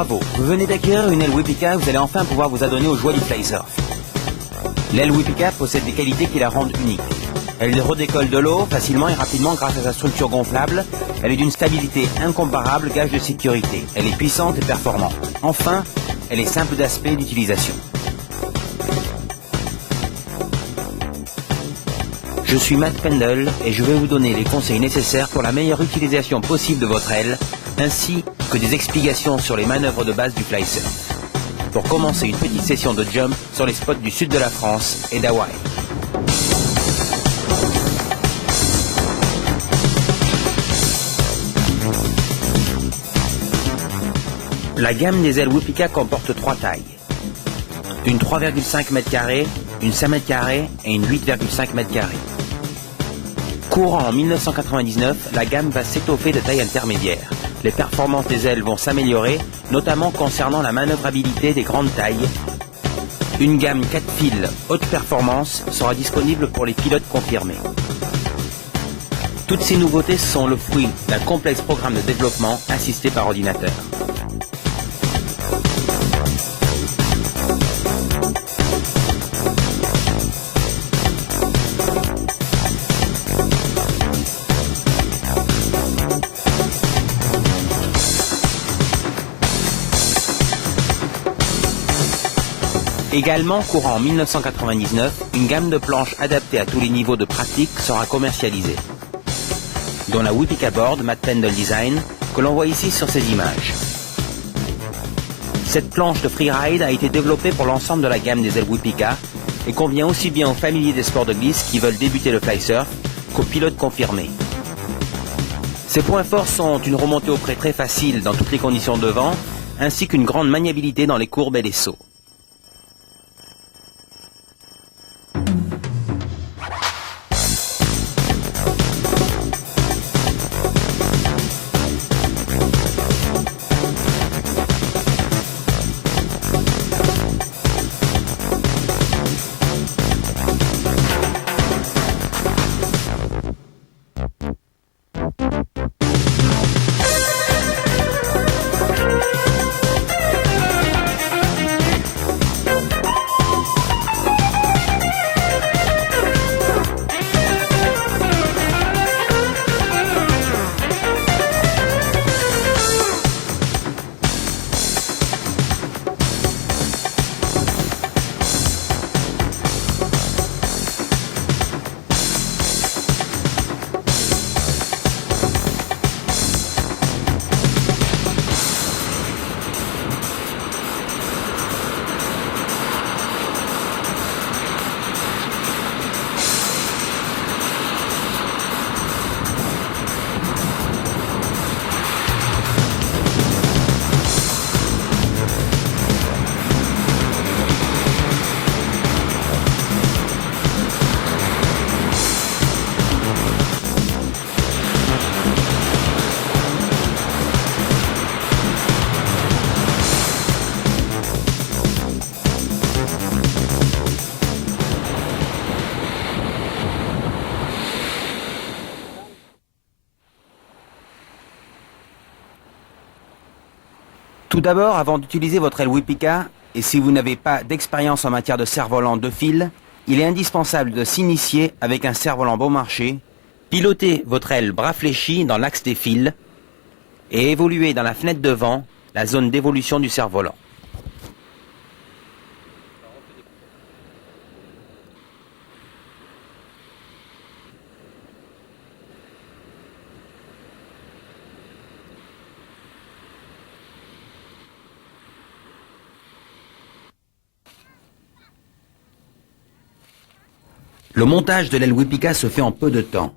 Bravo, vous venez d'acquérir une aile Wipika et vous allez enfin pouvoir vous adonner aux joies du flysurf. L'aile Wipika possède des qualités qui la rendent unique. Elle redécolle de l'eau facilement et rapidement grâce à sa structure gonflable. Elle est d'une stabilité incomparable, gage de sécurité. Elle est puissante et performante. Enfin, elle est simple d'aspect et d'utilisation. Je suis Matt Pendle et je vais vous donner les conseils nécessaires pour la meilleure utilisation possible de votre aile, ainsi que des explications sur les manœuvres de base du flysurf. Pour commencer une petite session de jump sur les spots du sud de la France et d'Hawaï. La gamme des ailes Wipika comporte 3 tailles. Une 3,5 m², une 5 m² et une 8,5 m². Courant en 1999, la gamme va s'étoffer de taille intermédiaire. Les performances des ailes vont s'améliorer, notamment concernant la manœuvrabilité des grandes tailles. Une gamme 4 fils haute performance sera disponible pour les pilotes confirmés. Toutes ces nouveautés sont le fruit d'un complexe programme de développement assisté par ordinateur. Également courant en 1999, une gamme de planches adaptée à tous les niveaux de pratique sera commercialisée, dont la Wipika Board Matt Pendle Design, que l'on voit ici sur ces images. Cette planche de freeride a été développée pour l'ensemble de la gamme des ailes Wipika et convient aussi bien aux familiers des sports de glisse qui veulent débuter le flysurf qu'aux pilotes confirmés. Ses points forts sont une remontée au près très facile dans toutes les conditions de vent, ainsi qu'une grande maniabilité dans les courbes et les sauts. Tout d'abord, avant d'utiliser votre aile Wipika, et si vous n'avez pas d'expérience en matière de cerf-volant de fil, il est indispensable de s'initier avec un cerf-volant bon marché, piloter votre aile bras fléchi dans l'axe des fils et évoluer dans la fenêtre de vent, la zone d'évolution du cerf-volant. Le montage de l'aile Wipika se fait en peu de temps.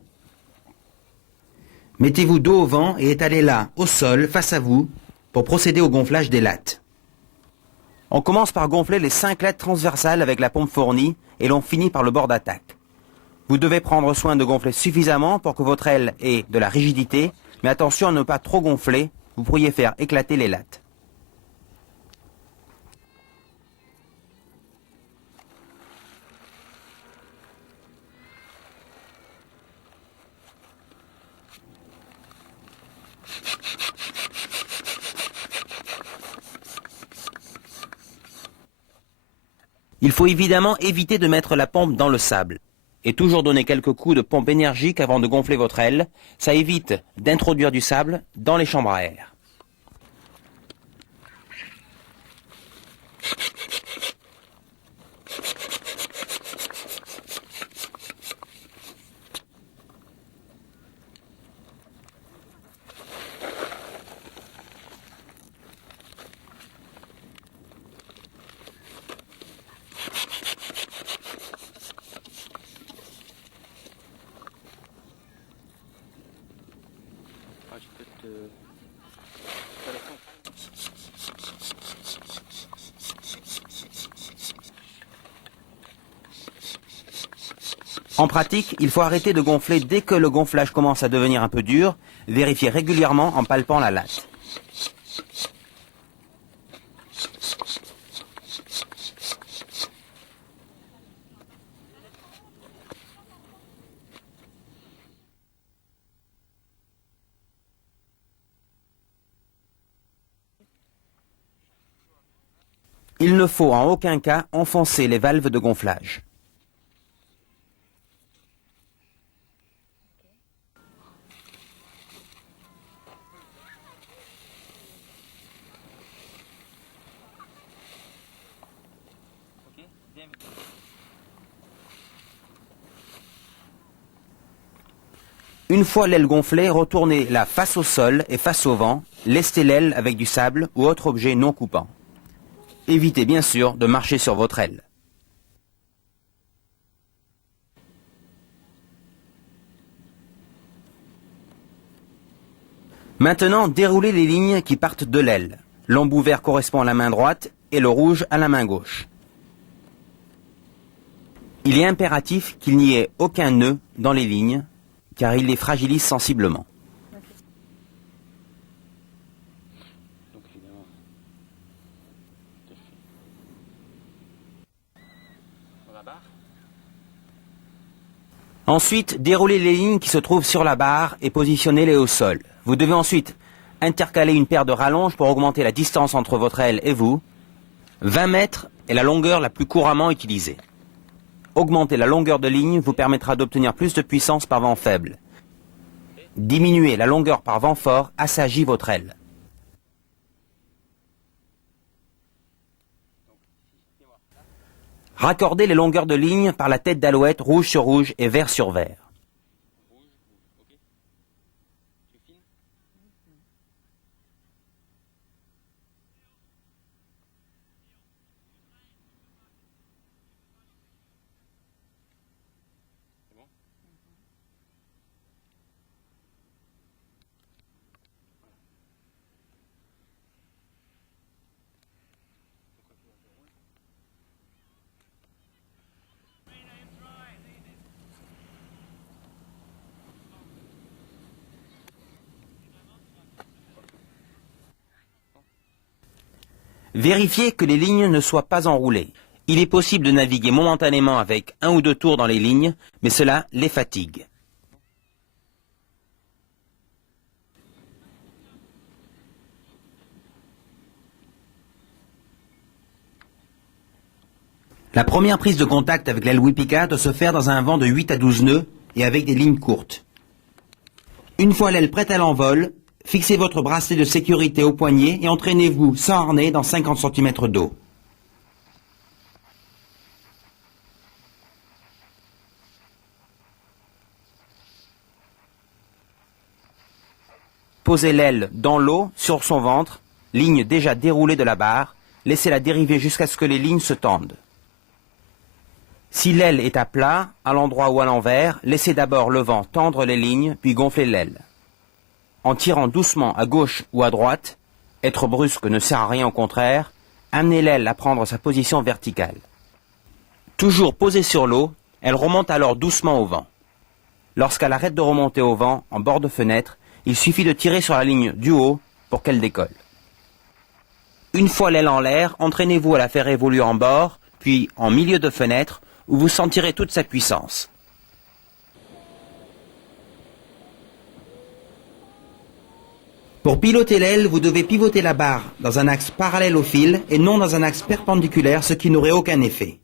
Mettez-vous dos au vent et étalez là, au sol, face à vous, pour procéder au gonflage des lattes. On commence par gonfler les 5 lattes transversales avec la pompe fournie et l'on finit par le bord d'attaque. Vous devez prendre soin de gonfler suffisamment pour que votre aile ait de la rigidité, mais attention à ne pas trop gonfler, vous pourriez faire éclater les lattes. Il faut évidemment éviter de mettre la pompe dans le sable. Et toujours donner quelques coups de pompe énergique avant de gonfler votre aile. Ça évite d'introduire du sable dans les chambres à air. En pratique, il faut arrêter de gonfler dès que le gonflage commence à devenir un peu dur. Vérifiez régulièrement en palpant la latte. Il ne faut en aucun cas enfoncer les valves de gonflage. Une fois l'aile gonflée, retournez-la face au sol et face au vent. Lestez l'aile avec du sable ou autre objet non coupant. Évitez bien sûr de marcher sur votre aile. Maintenant, déroulez les lignes qui partent de l'aile. L'embout vert correspond à la main droite et le rouge à la main gauche. Il est impératif qu'il n'y ait aucun nœud dans les lignes, car il les fragilise sensiblement. Ensuite, déroulez les lignes qui se trouvent sur la barre et positionnez-les au sol. Vous devez ensuite intercaler une paire de rallonges pour augmenter la distance entre votre aile et vous. 20 mètres est la longueur la plus couramment utilisée. Augmenter la longueur de ligne vous permettra d'obtenir plus de puissance par vent faible. Diminuer la longueur par vent fort assagit votre aile. Raccordez les longueurs de ligne par la tête d'alouette rouge sur rouge et vert sur vert. Vérifiez que les lignes ne soient pas enroulées. Il est possible de naviguer momentanément avec 1 ou 2 tours dans les lignes, mais cela les fatigue. La première prise de contact avec l'aile Wipika doit se faire dans un vent de 8 à 12 nœuds et avec des lignes courtes. Une fois l'aile prête à l'envol, fixez votre bracelet de sécurité au poignet et entraînez-vous sans harnais dans 50 cm d'eau. Posez l'aile dans l'eau, sur son ventre, ligne déjà déroulée de la barre, laissez-la dériver jusqu'à ce que les lignes se tendent. Si l'aile est à plat, à l'endroit ou à l'envers, laissez d'abord le vent tendre les lignes, puis gonflez l'aile. En tirant doucement à gauche ou à droite, être brusque ne sert à rien, au contraire, amenez l'aile à prendre sa position verticale. Toujours posée sur l'eau, elle remonte alors doucement au vent. Lorsqu'elle arrête de remonter au vent en bord de fenêtre, il suffit de tirer sur la ligne du haut pour qu'elle décolle. Une fois l'aile en l'air, entraînez-vous à la faire évoluer en bord, puis en milieu de fenêtre, où vous sentirez toute sa puissance. Pour piloter l'aile, vous devez pivoter la barre dans un axe parallèle au fil et non dans un axe perpendiculaire, ce qui n'aurait aucun effet.